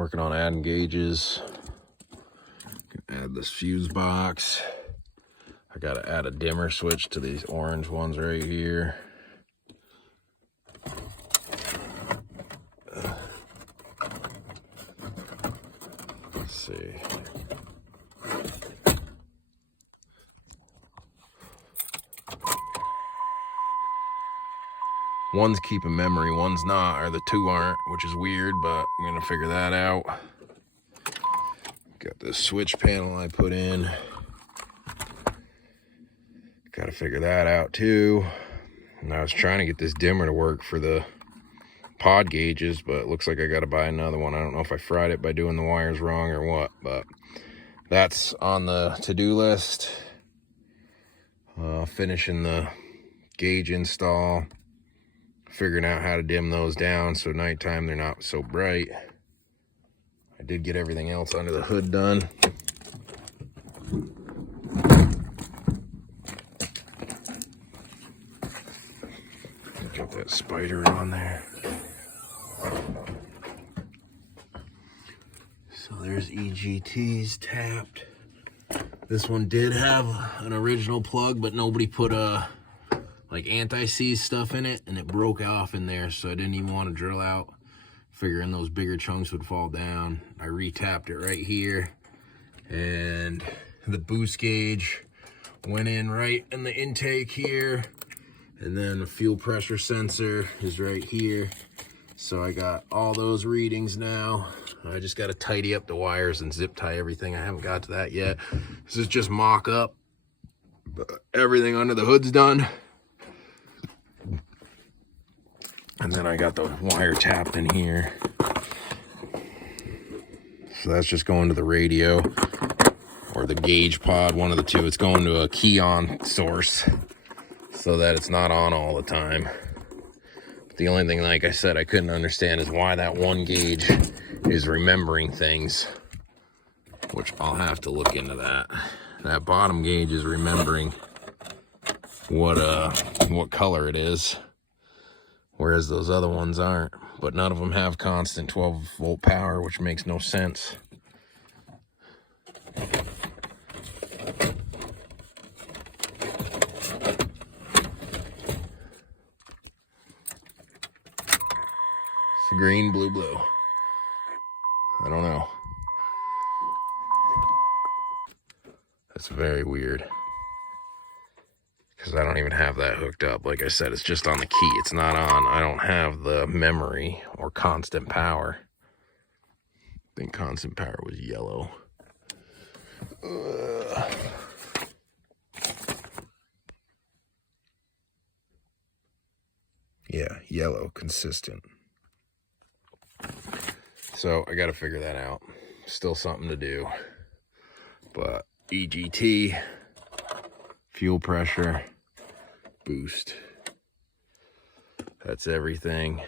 working on adding gauges. Add this fuse box. I gotta add a dimmer switch to these orange ones right here. Let's see. One's keeping memory, one's not, or the two aren't, which is weird, but I'm gonna figure that out. Got this switch panel I put in. Gotta figure that out too. And I was trying to get this dimmer to work for the pod gauges, but it looks like I gotta buy another one. I don't know if I fried it by doing the wires wrong or what, but that's on the to-do list. Finishing the gauge install. Figuring out how to dim those down so nighttime they're not so bright. I did get everything else under the hood done. Got that spider on there. So there's EGTs tapped. This one did have an original plug, but nobody put like anti-seize stuff in it, and it broke off in there, so I didn't even want to drill out, figuring those bigger chunks would fall down. I re-tapped it right here, and the boost gauge went in right in the intake here, and then the fuel pressure sensor is right here. So I got all those readings now. I just got to tidy up the wires and zip tie everything. I haven't got to that yet. This is just mock up, but everything under the hood's done. And then I got the wire tapped in here. So that's just going to the radio or the gauge pod, one of the two. It's going to a key on source so that it's not on all the time. But the only thing, like I said, I couldn't understand is why that one gauge is remembering things, which I'll have to look into that. That bottom gauge is remembering what color it is, whereas those other ones aren't. But none of them have constant 12-volt power, which makes no sense. It's green, blue, blue. I don't know. That's very weird, because I don't even have that hooked up. Like I said, it's just on the key. It's not on. I don't have the memory or constant power. I think constant power was yellow. Yeah, yellow, consistent. So I got to figure that out. Still something to do. But EGT, fuel pressure, boost. That's everything.